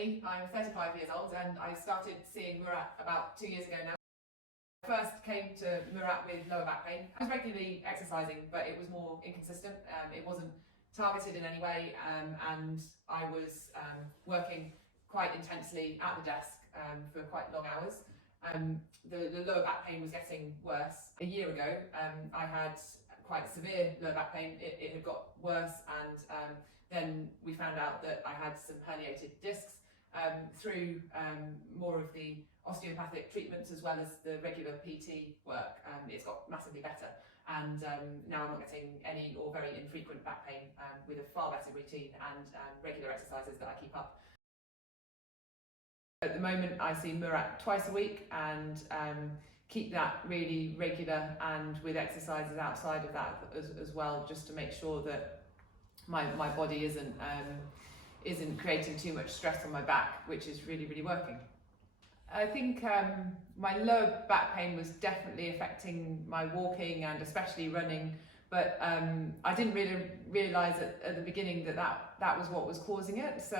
Amy, I'm 35 years old and I started seeing Murat about 2 years ago now. I first came to Murat with lower back pain. I was regularly exercising, but it was more inconsistent. It wasn't targeted in any way, and I was working quite intensely at the desk for quite long hours. The lower back pain was getting worse. A year ago, I had quite severe lower back pain. It had got worse, and then we found out that I had some herniated discs. Through more of the osteopathic treatments as well as the regular PT work, it's got massively better, and now I'm not getting any or very infrequent back pain with a far better routine and regular exercises that I keep up. At the moment I see Murat twice a week and keep that really regular, and with exercises outside of that as well, just to make sure that my body isn't creating too much stress on my back, which is really working. I think my lower back pain was definitely affecting my walking and especially running, but I didn't really realise at the beginning that was what was causing it. So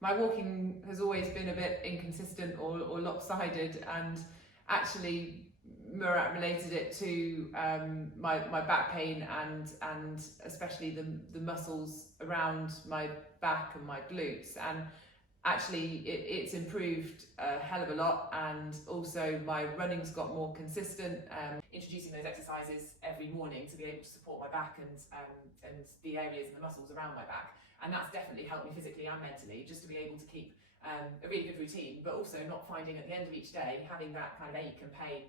my walking has always been a bit inconsistent or lopsided, and actually Murat related it to my back pain and especially the muscles around my back and my glutes, and actually it's improved a hell of a lot, and also my running's got more consistent. Introducing those exercises every morning to be able to support my back and the areas and the muscles around my back, and that's definitely helped me physically and mentally, just to be able to keep a really good routine, but also not finding at the end of each day having that kind of ache and pain,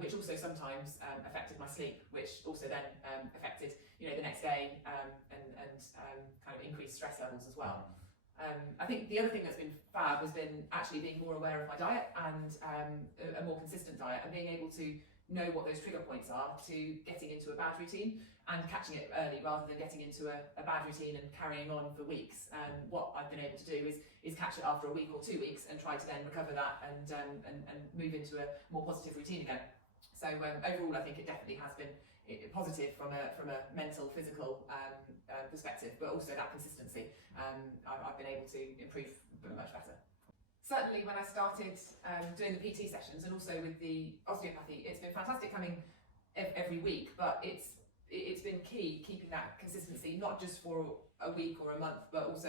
which also sometimes affected my sleep, which also then affected the next day, and kind of increased stress levels as well. I think the other thing that's been fab has been actually being more aware of my diet, and a more consistent diet, and being able to know what those trigger points are to getting into a bad routine and catching it early rather than getting into a bad routine and carrying on for weeks. What I've been able to do is catch it after a week or 2 weeks and try to then recover that and move into a more positive routine again. So overall, I think it definitely has been positive from a mental, physical perspective, but also that consistency. I've been able to improve much better. Certainly when I started doing the PT sessions and also with the osteopathy, it's been fantastic coming every week, but it's been key keeping that consistency, not just for a week or a month, but also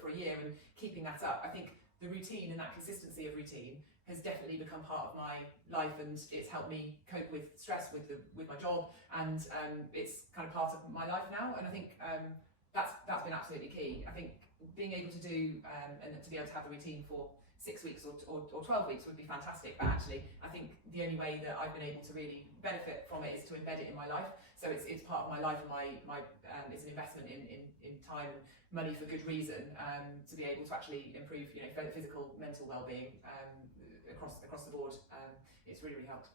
for a year, and keeping that up. I think the routine and that consistency of routine has definitely become part of my life, and it's helped me cope with stress with my job, and it's kind of part of my life now, and I think that's been absolutely key. I think being able to do and to be able to have a routine for 6 weeks or 12 weeks would be fantastic, but actually I think the only way that I've been able to really benefit from it is to embed it in my life. So it's part of my life, and my it's an investment in time and money for good reason, to be able to actually improve physical, mental well-being across the board. It's really helped.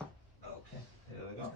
Okay, here we go.